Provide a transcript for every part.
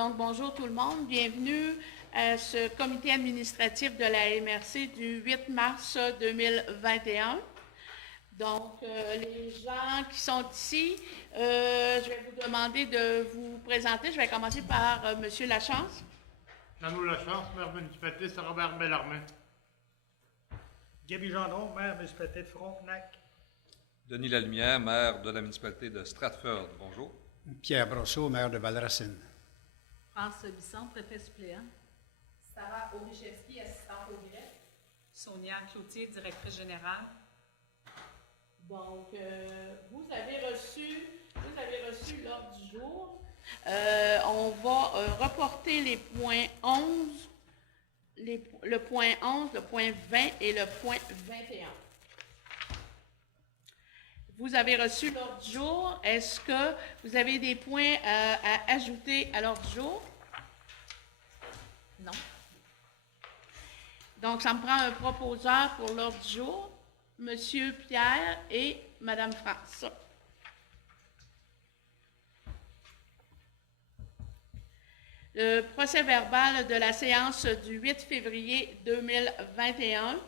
Donc, bonjour tout le monde. Bienvenue à ce comité administratif de la MRC du 8 mars 2021. Donc, les gens qui sont ici, je vais vous demander de vous présenter. Je vais commencer par M. Lachance. Jean-Loup Lachance, maire municipalité de Saint-Robert-Bellarmine. Gaby Gendron, maire municipalité de Frontenac. Denis Lalumière, maire de la municipalité de Stratford. Bonjour. Pierre Brosseau, maire de Valracine. France Bisson, préfet suppléant. Sarah Obichevski, assistante au greffe. Sonia Cloutier, directrice générale. Donc, vous avez reçu l'ordre du jour. On va reporter les points 11, le point 11, le point 20 et le point 21. Vous avez reçu l'ordre du jour. Est-ce que vous avez des points à ajouter à l'ordre du jour? Non. Donc, ça me prend un proposeur pour l'ordre du jour, Monsieur Pierre et Madame France. Le procès-verbal de la séance du 8 février 2021,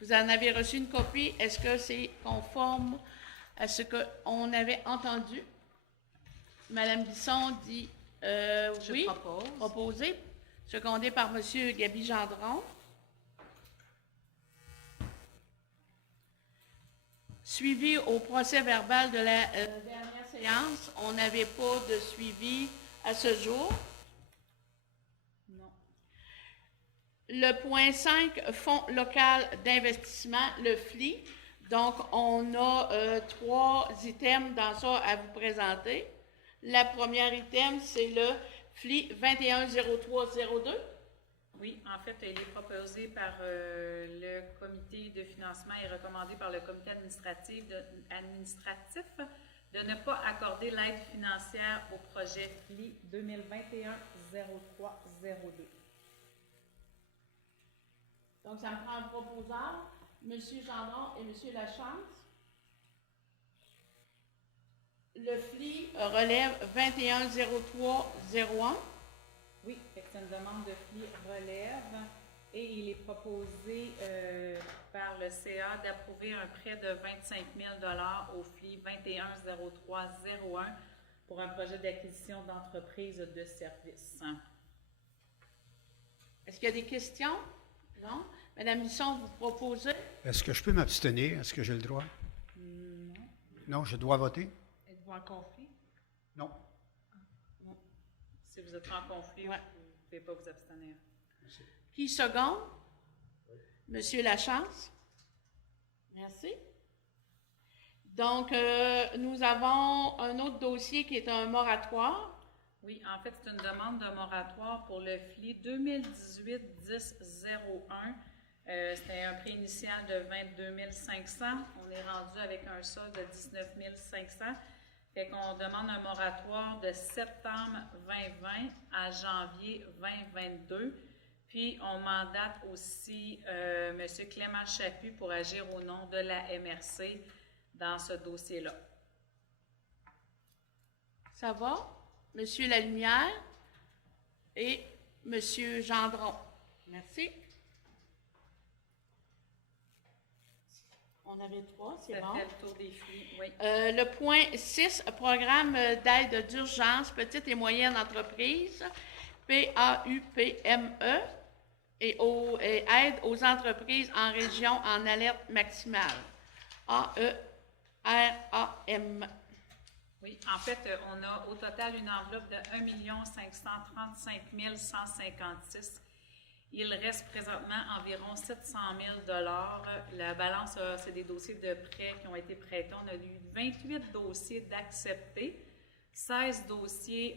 vous en avez reçu une copie. Est-ce que c'est conforme à ce qu'on avait entendu? Madame Bisson dit oui. Propose. Proposé. Secondé par Monsieur Gaby Gendron. Suivi au procès-verbal de la dernière séance, on n'avait pas de suivi à ce jour. Non. Le point 5, Fonds local d'investissement, le FLI. Donc, on a 3 items dans ça à vous présenter. La première item, c'est le FLI 210302. Oui, en fait, il est proposé par le comité de financement et recommandé par le comité administratif de ne pas accorder l'aide financière au projet FLI 2021-0302. Donc, ça me prend un proposeur, M. Gendron et M. Lachance. Le FLI relève 210301. Oui, c'est une demande de FLI relève et il est proposé par le CA d'approuver un prêt de 25 000 $ au FLI 210301 pour un projet d'acquisition d'entreprise de services. Est-ce qu'il y a des questions? Non? Madame Bisson, vous proposez? Est-ce que je peux m'abstenir? Est-ce que j'ai le droit? Non. Non, je dois voter? Êtes-vous en conflit? Non. Si vous êtes en conflit, Ouais. vous ne pouvez pas vous abstenir. Qui seconde? Monsieur Lachance. Merci. Donc, nous avons un autre dossier qui est un moratoire. Oui, en fait, c'est une demande de moratoire pour le FLI 2018-10-01. C'était un prêt initial de 22 500. On est rendu avec un solde de 19 500. Fait qu'on demande un moratoire de septembre 2020 à janvier 2022. Puis, on mandate aussi M. Clément Chaput pour agir au nom de la MRC dans ce dossier-là. Ça va? Monsieur Lalumière et Monsieur Gendron. Merci. On avait 3, c'est Ça bon. fait le tour des flux, oui. Le point 6, programme d'aide d'urgence, petites et moyennes entreprises, PAUPME, et aide aux entreprises en région en alerte maximale, AERAM. Oui, en fait, on a au total une enveloppe de 1 535 156. Il reste présentement environ 700 000 $. La balance, c'est des dossiers de prêts qui ont été prêtés. On a eu 28 dossiers d'acceptés, 16 dossiers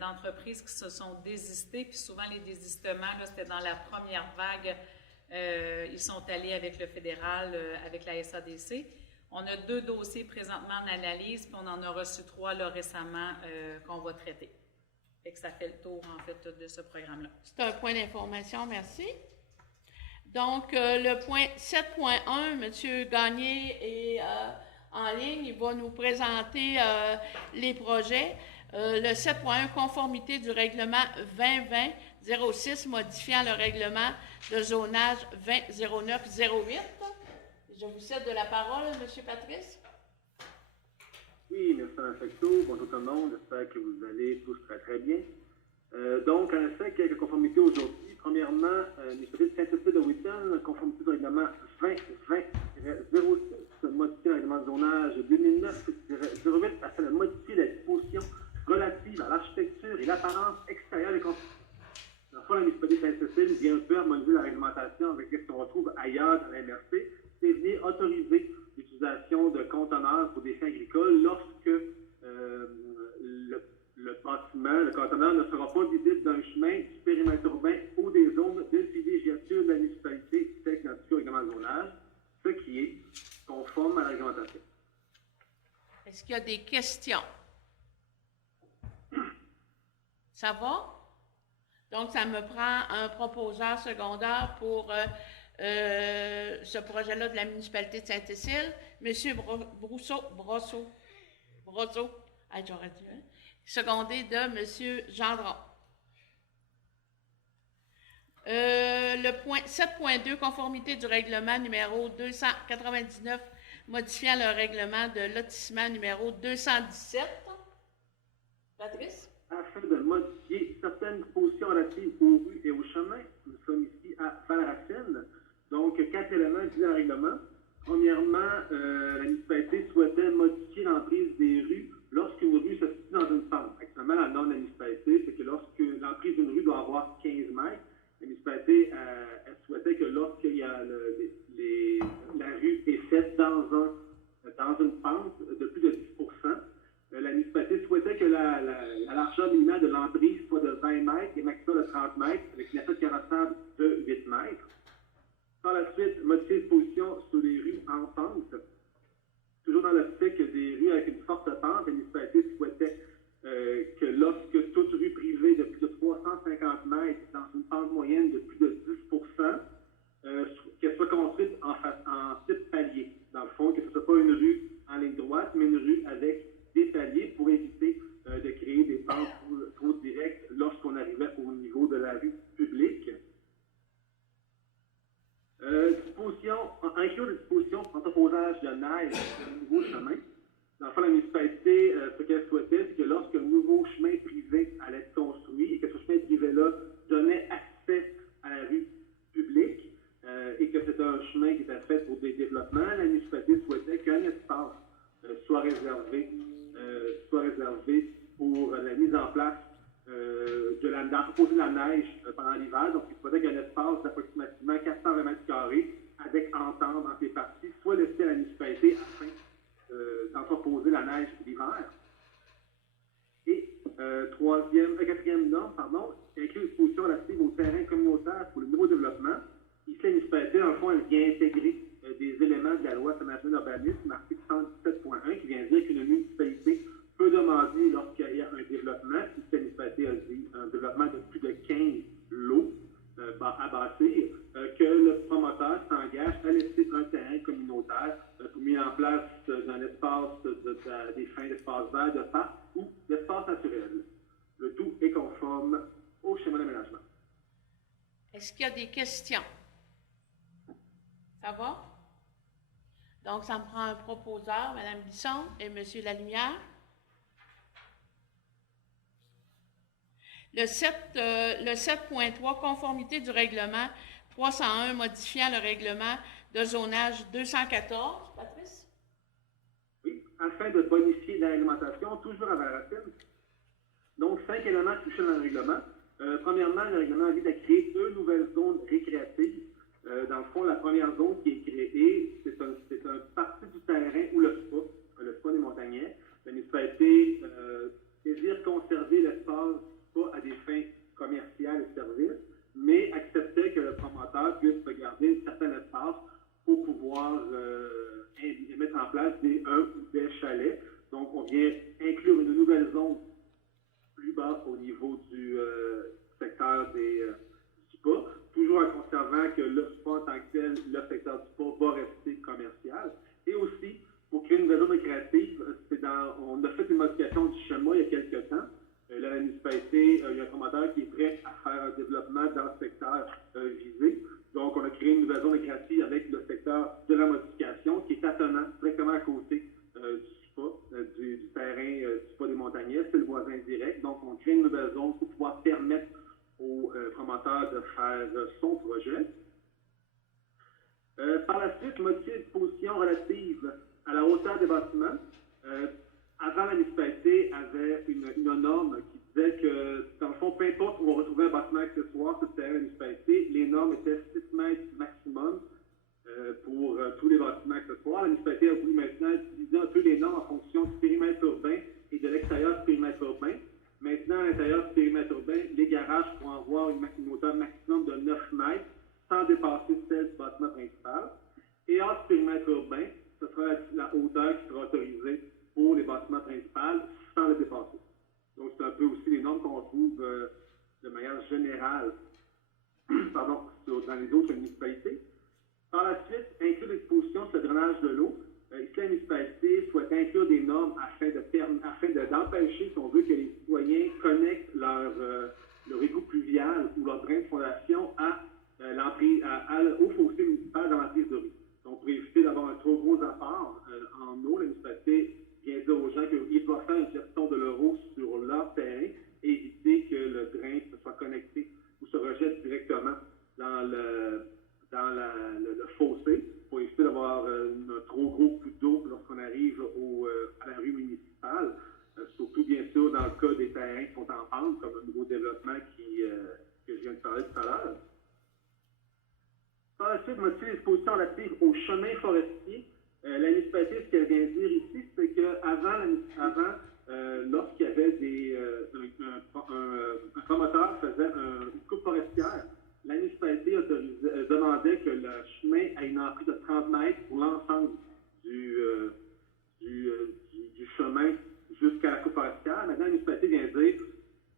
d'entreprises qui se sont désistés. Puis souvent, les désistements, là, c'était dans la première vague. Ils sont allés avec le fédéral, avec la SADC. On a 2 dossiers présentement en analyse, puis on en a reçu 3 là, récemment qu'on va traiter. Fait que ça fait le tour, en fait, de ce programme-là. C'est un point d'information, merci. Donc, le point 7.1, M. Gagné est en ligne. Il va nous présenter les projets. Le 7.1, conformité du règlement 2020-06 modifiant le règlement de zonage 2009-08. Je vous cède de la parole, M. Patrice. Oui, merci Mme Facto. Bonjour tout le monde. J'espère que vous allez tous très très bien. Donc, en effet, quelques conformités aujourd'hui. Premièrement, municipalité de Saint-Cécile de Wheaton, conformité du règlement 2020-06, modifier le règlement de zonage 2009-08 afin de modifier la disposition relative à l'architecture et l'apparence extérieure des constructions. Dans le fond, la municipalité de Saint-Cécile vient un peu harmoniser la réglementation avec ce qu'on retrouve ailleurs dans la MRC, c'est venir autoriser l'utilisation de conteneurs pour des fins agricoles lorsque le bâtiment, le conteneur ne sera pas visible d'un chemin du périmètre urbain ou des zones de privilégiature de la municipalité, tel que l'indiqué au règlement de zonage, ce qui est conforme à la réglementation. Est-ce qu'il y a des questions? Ça va? Donc, ça me prend un proposeur secondaire pour ce projet-là de la municipalité de Saint-Cécile. Monsieur Brosseau. Ah, j'aurais dit, hein? Secondé de Monsieur Gendron. Le point 7.2, conformité du règlement numéro 299, modifiant le règlement de lotissement numéro 217. Patrice? Afin de modifier certaines dispositions relatives aux rues et aux chemins, nous sommes ici à Valracine. Donc, 4 éléments visés dans le règlement. Premièrement, la municipalité souhaitait modifier l'emprise des rues lorsqu'une rue se situe dans une pente. Actuellement, la norme de la municipalité, c'est que lorsque l'emprise d'une rue doit avoir 15 mètres, la municipalité elle souhaitait que lorsqu'il y a la rue est faite dans une pente de plus de 10 la municipalité souhaitait que la largeur minimale de l'emprise soit de 20 mètres et maximum de 30 mètres, avec une assiette carrossable de 8 mètres. Par la suite, modifier les dispositions sur les rues en pente. Toujours dans le fait que des rues avec une forte pente, la municipalité souhaitait que lorsque toute rue privée de plus de 350 mètres dans une pente moyenne de plus de 10 qu'elle soit construite en type palier. Dans le fond, que ce ne soit pas une rue en ligne droite, mais une rue avec des paliers pour éviter de créer des pentes trop directes lorsqu'on arrivait au niveau de la rue publique. Inclure des dispositions entreposage de neige sur un nouveau chemin. Dans le fond, la municipalité, ce qu'elle souhaitait, c'est que lorsqu'un nouveau chemin privé allait être construit et que ce chemin privé-là donnait accès à la rue publique et que c'était un chemin qui était fait pour des développements, la municipalité souhaitait qu'un espace soit réservé pour la mise en place d'entreposer la neige pendant l'hiver. Donc, il faudrait qu'il y ait un espace d'approximativement 420 mètres carrés avec entente entre les parties, soit laissé à la municipalité afin d'entreposer la neige l'hiver. Et quatrième norme, inclut une disposition relative au terrain communautaire pour le nouveau développement. Ici, la municipalité, en fond, elle vient intégrer des éléments de la loi sur l'urbanisme, article 117.1, qui vient dire qu'une municipalité peut demander, lorsqu'il y a un développement, si la municipalité a dit un développement de plus de 15 lots à bâtir, que le promoteur s'engage à laisser un terrain communautaire pour mettre en place d'un espace, des fins d'espace vert, de parc ou d'espace naturel. Le tout est conforme au schéma d'aménagement. Est-ce qu'il y a des questions? Ça va? Donc, ça me prend un proposeur, Mme Bisson et M. Lalumière. Le 7.3, conformité du règlement 301, modifiant le règlement de zonage 214. Patrice? Oui, afin de bonifier la réglementation, toujours à Valracine. Donc, 5 éléments touchés dans le règlement. Premièrement, le règlement vise à créer 2 nouvelles zones récréatives. Dans le fond, la première zone qui est créée, c'est un parti du terrain où le spa des Montagnais. La municipalité désire conserver l'espace pas à des fins commerciales et services, mais acceptait que le promoteur puisse garder certains espaces pour pouvoir mettre en place des chalets. Donc, on vient inclure une nouvelle zone plus bas au niveau du secteur du spa, toujours en conservant que le spa en tant que tel, le secteur du spa va rester commercial. Et aussi, pour créer une nouvelle zone récréative, on a fait une modification du schéma il y a quelques temps. faire un développement dans le secteur visé. Donc, on a créé une nouvelle zone récréative avec le secteur de la modification qui est attenant directement à côté du SPA, du terrain du SPA des Montagnais. C'est le voisin direct. Donc, on crée une nouvelle zone pour pouvoir permettre aux promoteurs de faire son projet. Par la suite, modifier les dispositions relatives à la hauteur des bâtiments. Avant, la municipalité avait une norme qui disait que, dans le fond, peu importe où on retrouvait un bâtiment accessoire sur le terrain de la municipalité, les normes étaient 6 mètres maximum pour tous les bâtiments accessoires. La municipalité a voulu maintenant diviser un peu les normes en fonction du périmètre urbain et de l'extérieur du périmètre urbain. Maintenant, à l'intérieur du périmètre urbain, les garages pourront avoir une hauteur maximum de 9 mètres sans dépasser celle du bâtiment principal. Et hors du périmètre urbain, ce sera la hauteur qui sera autorisée pour les bâtiments principaux sans le dépasser. Donc, c'est un peu aussi les normes qu'on trouve de manière générale dans les autres municipalités. Par la suite, inclure des dispositions sur le drainage de l'eau. Ici, la municipalité souhaite inclure des normes afin d'empêcher, si on veut, que les citoyens connectent leur égout pluvial ou leur drain de fondation au fossé municipal dans l'emprise de rue. Donc, pour éviter d'avoir un trop gros apport en eau, la municipalité vient dire aux gens qu'ils doivent faire une gestion de leur eau sur leur terrain et éviter que le drain se soit connecté ou se rejette directement dans le fossé pour éviter d'avoir un trop gros coup d'eau lorsqu'on arrive à la rue municipale. Surtout, bien sûr, dans le cas des terrains qui sont en pente, comme le nouveau développement que je viens de parler tout à l'heure. Par la suite, modifier les dispositions relatives aux chemins forestiers. La municipalité, ce qu'elle vient dire ici, c'est qu'avant, lorsqu'il y avait un promoteur faisait une coupe forestière, la municipalité demandait que le chemin ait une emprise de 30 mètres pour l'ensemble du chemin jusqu'à la coupe forestière. Maintenant, la municipalité vient dire,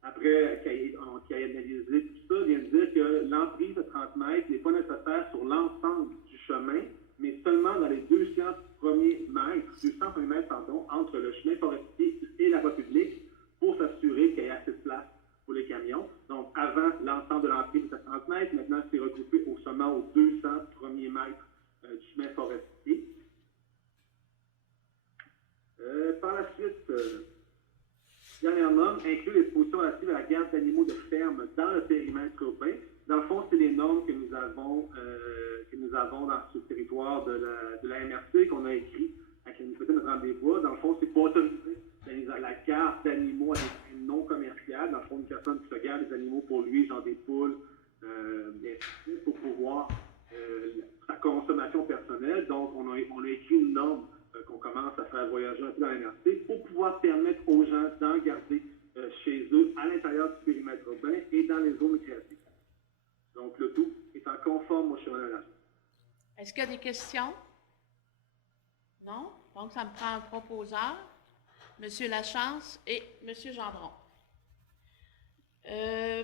après qu'il ait analysé tout ça, vient dire que l'emprise de 30 mètres n'est pas nécessaire sur l'ensemble du chemin, mais seulement dans les 200 premiers mètres entre le chemin forestier et la voie publique pour s'assurer qu'il y ait assez de place pour les camions. Donc, avant, l'ensemble de l'emprise était 30 mètres. Maintenant, c'est regroupé seulement aux 200 premiers mètres du chemin forestier. Par la suite, dernièrement, inclure les dispositions relatives à la garde d'animaux de ferme dans le périmètre urbain. Dans le fond, c'est les normes que nous avons dans ce territoire de la MRC qu'on a écrit avec la municipalité de Notre-Dame-des-Bois. Dans le fond, c'est pour autoriser la garde d'animaux à des fins non commerciales. Dans le fond, une personne qui se garde des animaux pour lui, genre des poules, pour pouvoir sa consommation personnelle. Donc, on a écrit une norme qu'on commence à faire voyager un peu dans la MRC pour pouvoir permettre aux gens d'en garder chez eux à l'intérieur du périmètre urbain et dans les zones créatives. Donc, le tout étant conforme au chemin de la. Est-ce qu'il y a des questions? Non? Donc, ça me prend un proposeur, M. Lachance et M. Gendron.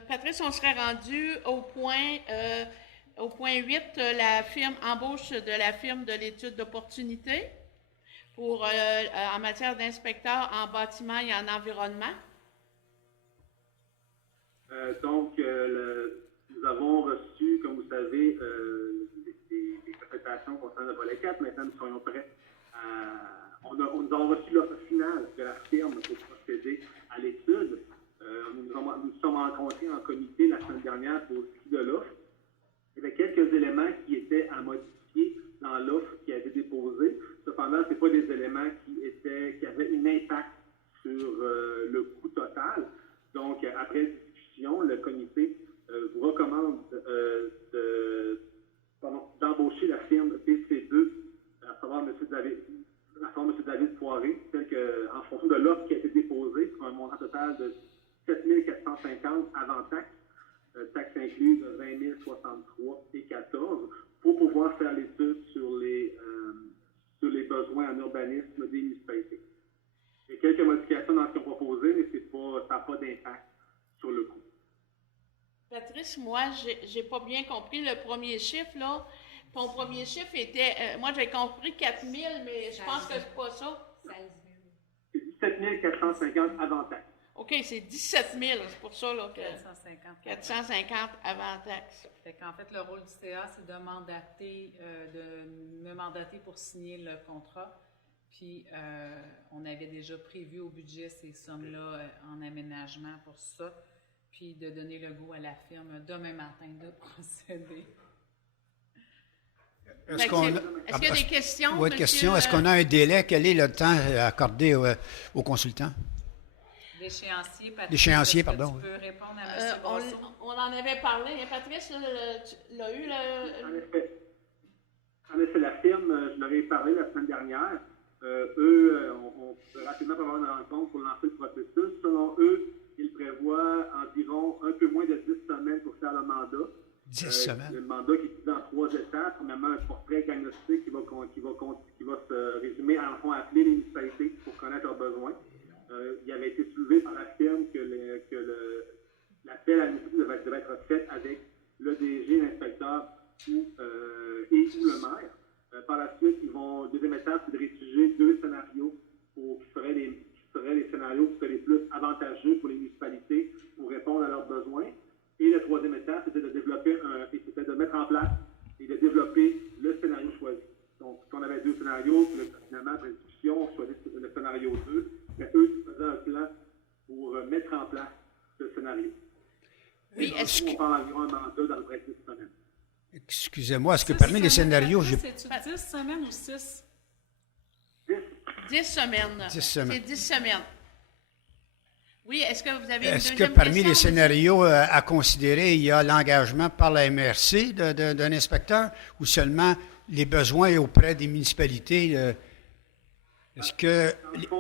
Patrice, on serait rendu au point 8, la firme embauche de la firme de l'étude d'opportunité en matière d'inspecteur en bâtiment et en environnement. Nous avons reçu, comme vous savez, des interprétations concernant le volet 4. Maintenant, nous serions prêts nous avons reçu l'offre finale de la firme pour procéder à l'étude. Nous sommes rencontrés en comité la semaine dernière pour ce qui de l'offre. Il y avait quelques éléments qui étaient à modifier dans l'offre qui a été déposée. Cependant, ce n'est pas des éléments qui avaient un impact sur le coût total. Donc, après discussion, le comité vous recommande d'embaucher la firme PC2, à savoir M. David Poiré, en fonction de l'offre qui a été déposée pour un montant total de 7 450 avant taxe, taxes incluses de 20 063 et 14, pour pouvoir faire l'étude sur les besoins en urbanisme des municipalités. Il y a quelques modifications dans ce qu'ils ont proposé, mais ça n'a pas d'impact sur le coût. Patrice, moi, j'ai pas bien compris le premier chiffre, là. Ton premier chiffre était, moi, j'ai compris 4 000, mais je pense que c'est pas ça. 17 450 avant taxe. OK, c'est 17 000, c'est pour ça là, que 450. 450 avant taxe. Fait qu'en fait, le rôle du CA, c'est de me mandater pour signer le contrat. Puis, on avait déjà prévu au budget ces sommes-là en aménagement pour ça. Puis, de donner le go à la firme demain matin de procéder. Est-ce Fait que qu'on est-ce qu'il y a des questions? Oui, monsieur, question. Est-ce qu'on a un délai? Quel est le temps accordé aux consultants? L'échéancier, Patrice. L'échéancier, est-ce que pardon, Tu peux répondre à M. on Brosseau? en avait parlé, hein, Patrice, là, tu l'as eu, En effet, la firme, je leur ai parlé la semaine dernière. Eux, on peut rapidement avoir une rencontre pour lancer le processus. Selon eux, ils prévoient environ un peu moins de 10 semaines pour faire le mandat. 10 semaines. Le mandat qui est dans 3 étapes. Premièrement, un portrait diagnostic qui va se résumer en fond à appeler les municipalités pour connaître leurs besoins. Il avait été soulevé par la firme que l'appel à la municipalité devait être fait avec le DG, l'inspecteur ou le maire. Par la suite, deuxième étape, c'est de rédiger 2 scénarios qui seraient les scénarios qui seraient les plus avantageux pour les municipalités pour répondre à leurs besoins. Et la troisième étape, c'était de mettre en place et de développer le scénario choisi. Donc, on avait 2 scénarios, puis finalement, après discussion, on choisit le scénario 2. Mais eux, ils faisaient un plan pour mettre en place ce scénario. Oui, on parle environ un mandat dans le près de 10 semaines. Excusez-moi, est-ce que parmi les scénarios, C'est-tu 10 semaines ou 6? 10 semaines. 10 semaines. C'est 10 semaines. Oui, est-ce que vous avez une Est-ce que deuxième parmi question, les scénarios à considérer, il y a l'engagement par la MRC d'un inspecteur ou seulement les besoins auprès des municipalités? Est-ce que... Dans le fond,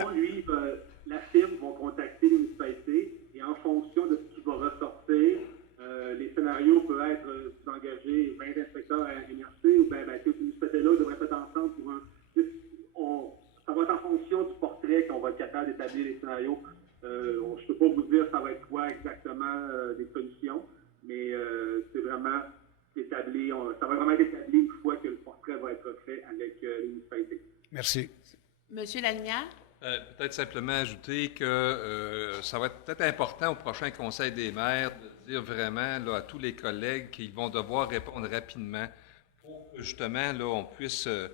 la firme va contacter les municipalités et en fonction de ce qui va ressortir, les scénarios peuvent être d'engager 20 inspecteurs à MRC ou bien ces municipalités-là devraient être ensemble pour ça va être en fonction du portrait qu'on va être capable d'établir les scénarios. Je ne peux pas vous dire ça va être quoi exactement des solutions, mais c'est vraiment établi. Ça va vraiment être établi une fois que le portrait va être fait avec les municipalités. Merci. Monsieur Lanière? Peut-être simplement ajouter que ça va être peut-être important au prochain Conseil des maires de dire vraiment là, à tous les collègues qu'ils vont devoir répondre rapidement pour que justement là, on puisse, je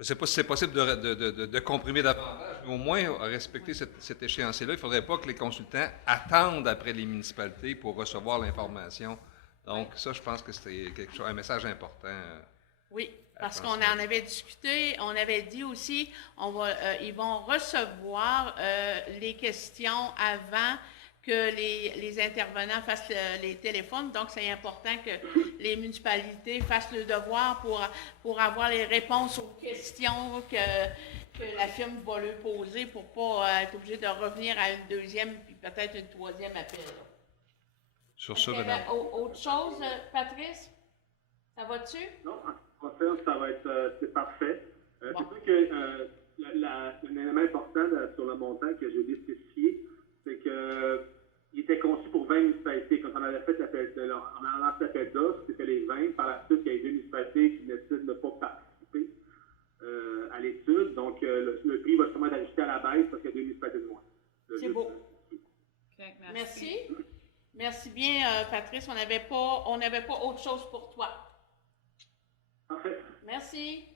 ne sais pas si c'est possible de comprimer davantage, mais au moins respecter cette échéancier-là. Il ne faudrait pas que les consultants attendent après les municipalités pour recevoir l'information. Donc ça, je pense que c'est un message important. Oui, parce qu'on en avait discuté, on avait dit aussi, ils vont recevoir les questions avant que les intervenants fassent les téléphones. Donc, c'est important que les municipalités fassent le devoir pour avoir les réponses aux questions que la firme va leur poser pour ne pas être obligé de revenir à une deuxième puis peut-être une troisième appel. Sur ça, madame. Autre chose, Patrice? Ça va-tu? Non, en fait, ça va être c'est parfait. Bon. C'est sûr que un élément important sur le montant que j'ai oublié de spécifier, c'est qu'il était conçu pour 20 municipalités. Quand on avait fait l'appel d'offres, c'était les 20. Par la suite, il y a 2 municipalités qui décident de ne pas participer à l'étude. Donc, le prix va sûrement être ajusté à la baisse parce qu'il y a 2 municipalités de moins. C'est beau. Okay, Merci. Merci bien, Patrice. On n'avait pas autre chose pour toi. Parfait. Merci.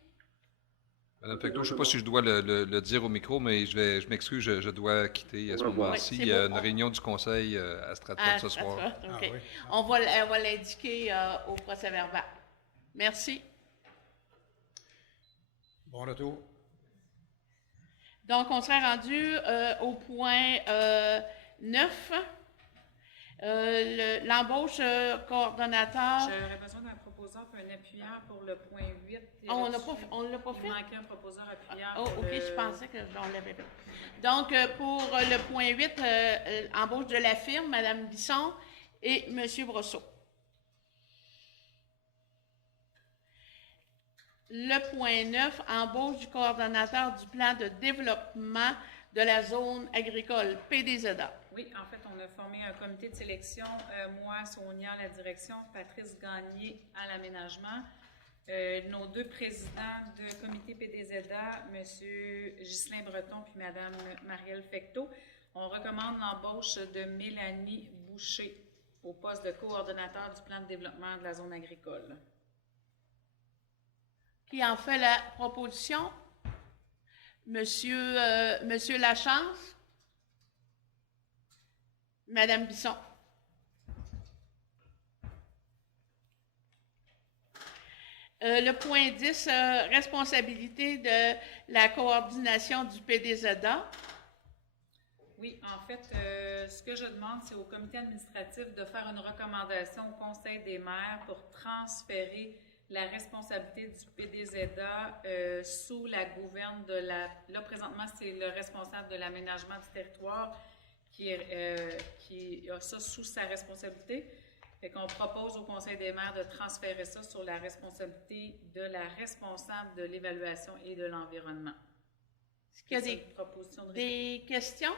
Madame Fecteau, je ne sais pas si je dois le dire au micro, mais je m'excuse, je dois quitter à ce moment-ci. Oui, Il y a une réunion du conseil à Stratford ce soir. Stratford, OK. Ah oui. On va l'indiquer au procès-verbal. Merci. Bon retour. Donc, on serait rendu au point 9. L'embauche coordonnateur. J'aurais besoin d'un proposeur pour un appuyant pour le point 8. On ne l'a pas Il fait? manquait un proposeur appuyant. Oh, pour OK, je pensais qu'on l'avait fait. Donc, pour le point 8, embauche de la firme, Mme Bisson et M. Brosseau. Le point 9, embauche du coordonnateur du plan de développement de la zone agricole, PDZA. Oui, en fait, on a formé un comité de sélection. Moi, Sonia à la direction, Patrice Gagné à l'aménagement. Nos 2 présidents de comité PDZA, M. Ghislain Breton puis Mme Marielle Fecteau. On recommande l'embauche de Mélanie Boucher au poste de coordonnateur du plan de développement de la zone agricole. Qui en fait la proposition? Monsieur Lachance? Madame Bisson? Le point 10, responsabilité de la coordination du PDZA. Oui, en fait, ce que je demande, c'est au comité administratif de faire une recommandation au Conseil des maires pour transférer la responsabilité du PDZA sous la gouverne de la... Là, présentement, c'est le responsable de l'aménagement du territoire qui a ça sous sa responsabilité. Fait qu'on propose au Conseil des maires de transférer ça sur la responsabilité de la responsable de l'évaluation et de l'environnement. Est-ce qu'il y a des questions?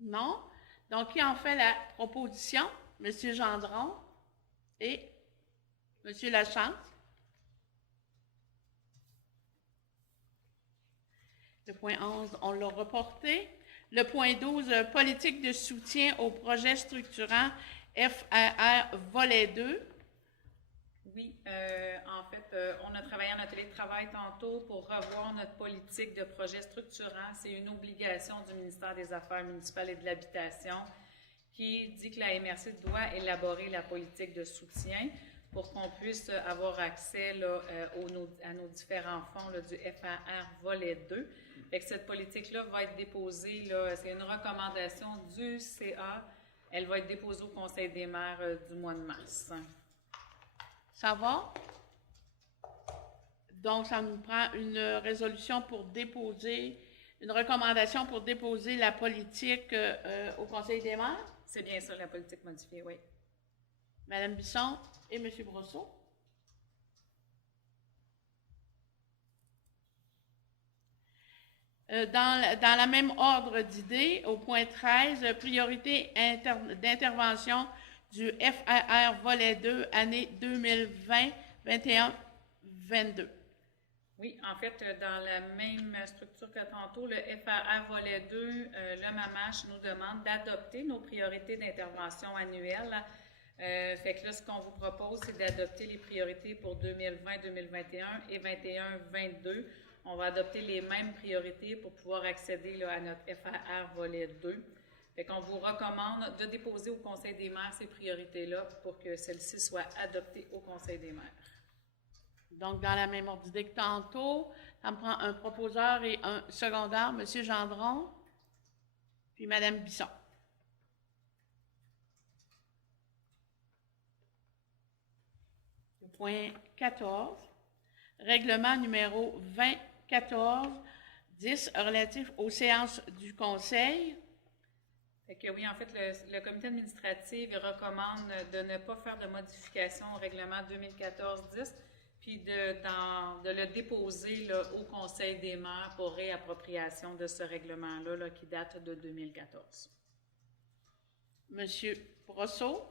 Non. Donc, qui en fait la proposition? Monsieur Gendron et Monsieur Lachance. Le point 11, on l'a reporté. Le point 12, politique de soutien aux projets structurants FAR volet 2. Oui, en fait, on a travaillé en atelier de travail tantôt pour revoir notre politique de projets structurants. C'est une obligation du ministère des Affaires municipales et de l'Habitation qui dit que la MRC doit élaborer la politique de soutien pour qu'on puisse avoir accès là, à nos différents fonds là, du FAR volet 2. Fait que cette politique-là va être déposée, là, c'est une recommandation du CA. Elle va être déposée au Conseil des maires du mois de mars. Ça va? Donc, ça nous prend une résolution pour déposer, une recommandation pour déposer la politique au Conseil des maires? C'est bien ça, la politique modifiée, oui. Madame Bisson et Monsieur Brosseau. Dans la même ordre d'idées, au point 13, priorité d'intervention du FAR volet 2, année 2020, 21, 22. Oui, en fait, dans la même structure que tantôt, le FAR volet 2, le MAMACH nous demande d'adopter nos priorités d'intervention annuelles. Fait que là, ce qu'on vous propose, c'est d'adopter les priorités pour 2020-2021 et 21-22. On va adopter les mêmes priorités pour pouvoir accéder là, à notre FAR volet 2. Fait qu'on vous recommande de déposer au Conseil des maires ces priorités-là pour que celles-ci soient adoptées au Conseil des maires. Donc, dans la même ordre d'idée que tantôt, ça me prend un proposeur et un secondaire, M. Gendron, puis Mme Bisson. Le point 14, règlement numéro 2014-10 relatif aux séances du Conseil. Fait que oui, en fait, le comité administratif recommande de ne pas faire de modification au règlement 2014-10, puis de le déposer là, au Conseil des maires pour réappropriation de ce règlement-là là, qui date de 2014. Monsieur Brosseau?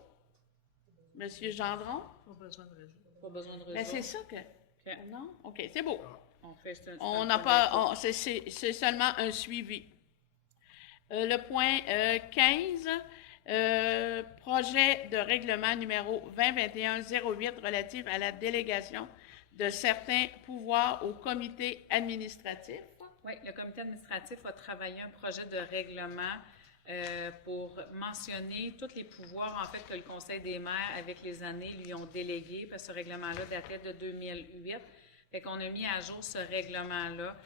Monsieur Gendron? Pas besoin de réseau. Pas besoin de réseau. Ben, c'est ça que... OK. Non? OK, c'est beau. On n'a pas... C'est seulement un suivi. Le point 15, projet de règlement numéro 2021-08 relatif à la délégation de certains pouvoirs au comité administratif. Oui, le comité administratif a travaillé un projet de règlement pour mentionner tous les pouvoirs en fait que le Conseil des maires, avec les années, lui ont délégués, parce que ce règlement-là datait de 2008. Fait qu'on a mis à jour ce règlement-là.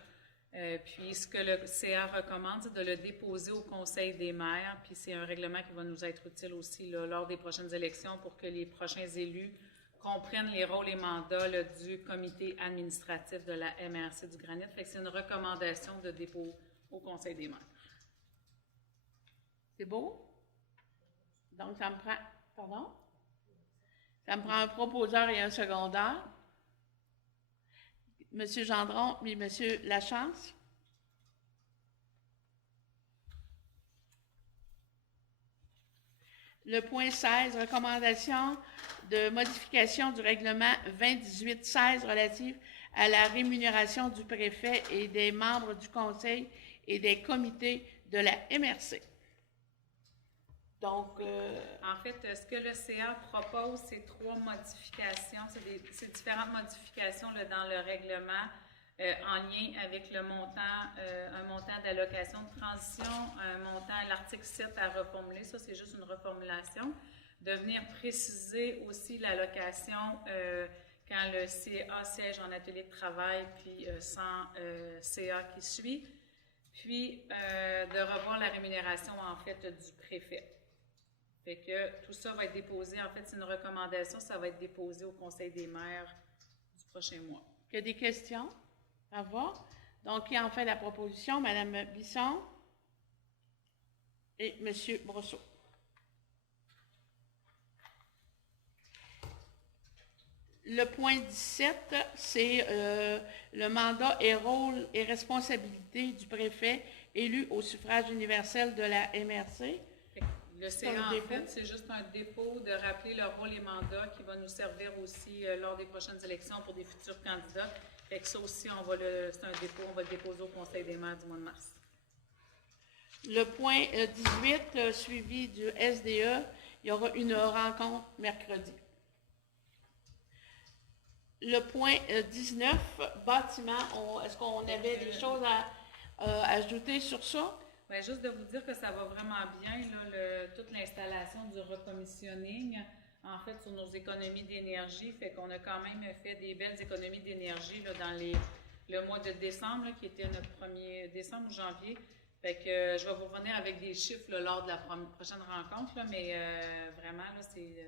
Puis ce que le CA recommande, c'est de le déposer au Conseil des maires, puis c'est un règlement qui va nous être utile aussi là, lors des prochaines élections pour que les prochains élus comprennent les rôles et mandats là, du comité administratif de la MRC du Granit. Fait que c'est une recommandation de dépôt au Conseil des maires. C'est beau? Donc, ça me prend... Pardon? Ça me prend un proposeur et un secondaire. Monsieur Gendron et Monsieur Lachance. Le point 16, recommandation de modification du règlement 2018-16 relatif à la rémunération du préfet et des membres du conseil et des comités de la MRC. Donc, En fait, ce que le CA propose, c'est 3 modifications. C'est différentes modifications là, dans le règlement en lien avec le montant, un montant d'allocation de transition, un montant à l'article 7 à reformuler. Ça, c'est juste une reformulation. De venir préciser aussi l'allocation quand le CA siège en atelier de travail, puis sans CA qui suit. Puis, de revoir la rémunération, en fait, du préfet. Fait que tout ça va être déposé, en fait, c'est une recommandation, ça va être déposé au Conseil des maires du prochain mois. il y a des questions à voir. Donc, qui en fait la proposition? Mme Bisson et M. Brosseau. Le point 17, c'est le mandat et rôle et responsabilité du préfet élu au suffrage universel de la MRC. Le CA, en fait, c'est juste un dépôt de rappeler le rôle et mandat qui va nous servir aussi lors des prochaines élections pour des futurs candidats. Fait que ça aussi, c'est un dépôt, on va le déposer au Conseil des maires du mois de mars. Le point 18, suivi du SDE, il y aura une rencontre mercredi. Le point 19, bâtiment, est-ce qu'on avait des choses à ajouter sur ça? Bien, juste de vous dire que ça va vraiment bien, là, toute l'installation du recommissioning, en fait, sur nos économies d'énergie, fait qu'on a quand même fait des belles économies d'énergie là, dans le mois de décembre, là, qui était notre premier décembre ou janvier. Fait que je vais vous revenir avec des chiffres là, lors de la prochaine rencontre, là, mais vraiment, là, c'est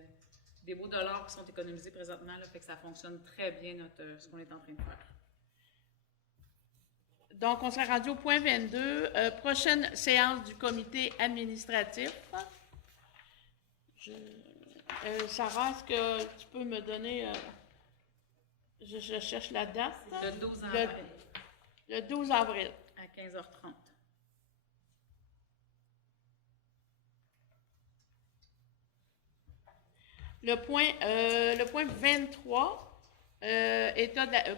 des beaux dollars qui sont économisés présentement, là, fait que ça fonctionne très bien, ce qu'on est en train de faire. Donc, on s'est rendu au point 22. Prochaine séance du comité administratif. Sarah, est-ce que tu peux me donner... je cherche la date. Le 12 avril. Le 12 avril. À 15h30. Le point 23,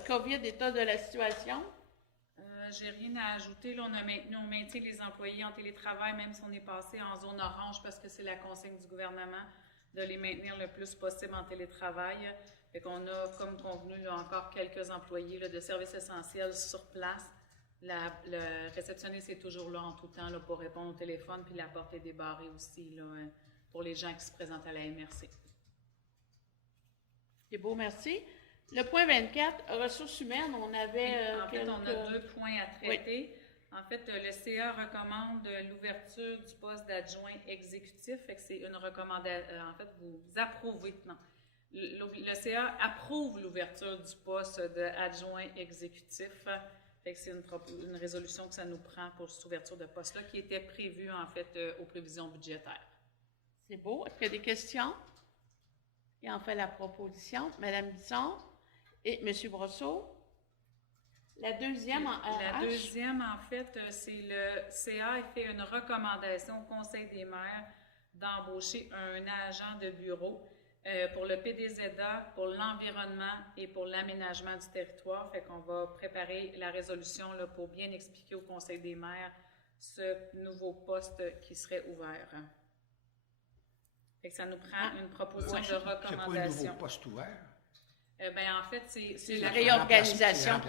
COVID, état de la situation. J'ai rien à ajouter. Là, on maintient les employés en télétravail, même si on est passé en zone orange parce que c'est la consigne du gouvernement de les maintenir le plus possible en télétravail. Fait qu'on a, comme convenu, là, encore quelques employés là, de services essentiels sur place. Le réceptionniste est toujours là en tout temps là, pour répondre au téléphone, puis la porte est débarrée aussi là, pour les gens qui se présentent à la MRC. C'est beau, merci. Le point 24, ressources humaines, on avait... En fait, on a 2 points à traiter. Oui. En fait, le CA recommande l'ouverture du poste d'adjoint exécutif. Fait que c'est une recommandation. En fait, vous approuvez. Non. Le CA approuve l'ouverture du poste d'adjoint exécutif. Fait que c'est une résolution que ça nous prend pour cette ouverture de poste-là qui était prévue, en fait, aux prévisions budgétaires. C'est beau. Est-ce qu'il y a des questions? Et en fait la proposition, Mme Bisson et M. Brosseau. La deuxième, en fait, c'est le CA qui fait une recommandation au Conseil des maires d'embaucher un agent de bureau pour le PDZA, pour l'environnement et pour l'aménagement du territoire. Fait qu'on va préparer la résolution là, pour bien expliquer au Conseil des maires ce nouveau poste qui serait ouvert. Fait que ça nous prend une proposition de recommandation. C'est pas un nouveau poste ouvert? Ben, en fait, c'est la réorganisation.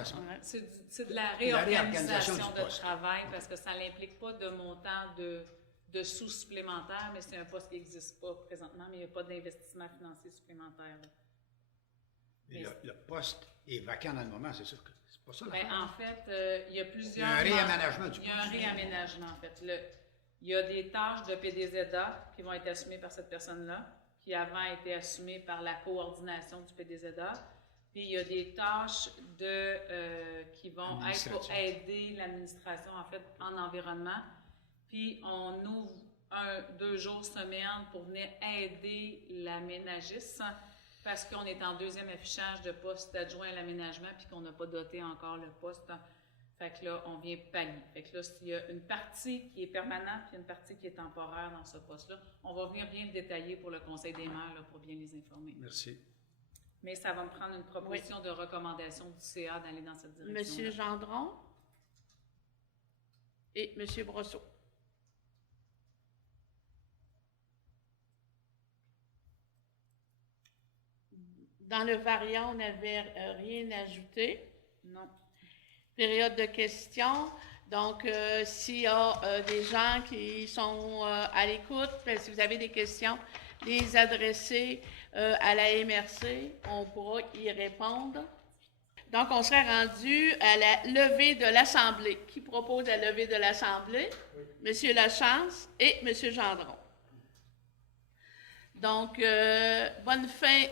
C'est de la réorganisation de travail parce que ça n'implique pas de montant de sous supplémentaires, mais c'est un poste qui n'existe pas présentement, mais il n'y a pas d'investissement financier supplémentaire. Mais le poste est vacant dans le moment, c'est sûr que c'est pas ça la En fait, il y a plusieurs... Il y a un réaménagement du poste. Il y a un réaménagement, en fait. Il y a des tâches de PDZA qui vont être assumées par cette personne-là, qui avant étaient assumées par la coordination du PDZA. Puis il y a des tâches qui vont être pour aider l'administration, en fait, en environnement. Puis on ouvre 2 jours semaine pour venir aider la ménagiste parce qu'on est en 2e affichage de poste d'adjoint à l'aménagement puis qu'on n'a pas doté encore le poste. Fait que là, on vient pallier. Fait que là, il y a une partie qui est permanente puis une partie qui est temporaire dans ce poste-là. On va venir bien le détailler pour le Conseil des maires là, pour bien les informer. Merci. Mais ça va me prendre une proposition de recommandation du CA d'aller dans cette direction. M. Gendron et M. Brosseau. Dans le variant, on n'avait rien ajouté. Non. Période de questions. Donc, s'il y a des gens qui sont à l'écoute, si vous avez des questions, les adresser à la MRC, on pourra y répondre. Donc, on serait rendu à la levée de l'Assemblée. Qui propose la levée de l'Assemblée? M. Lachance et M. Gendron. Donc, bonne fin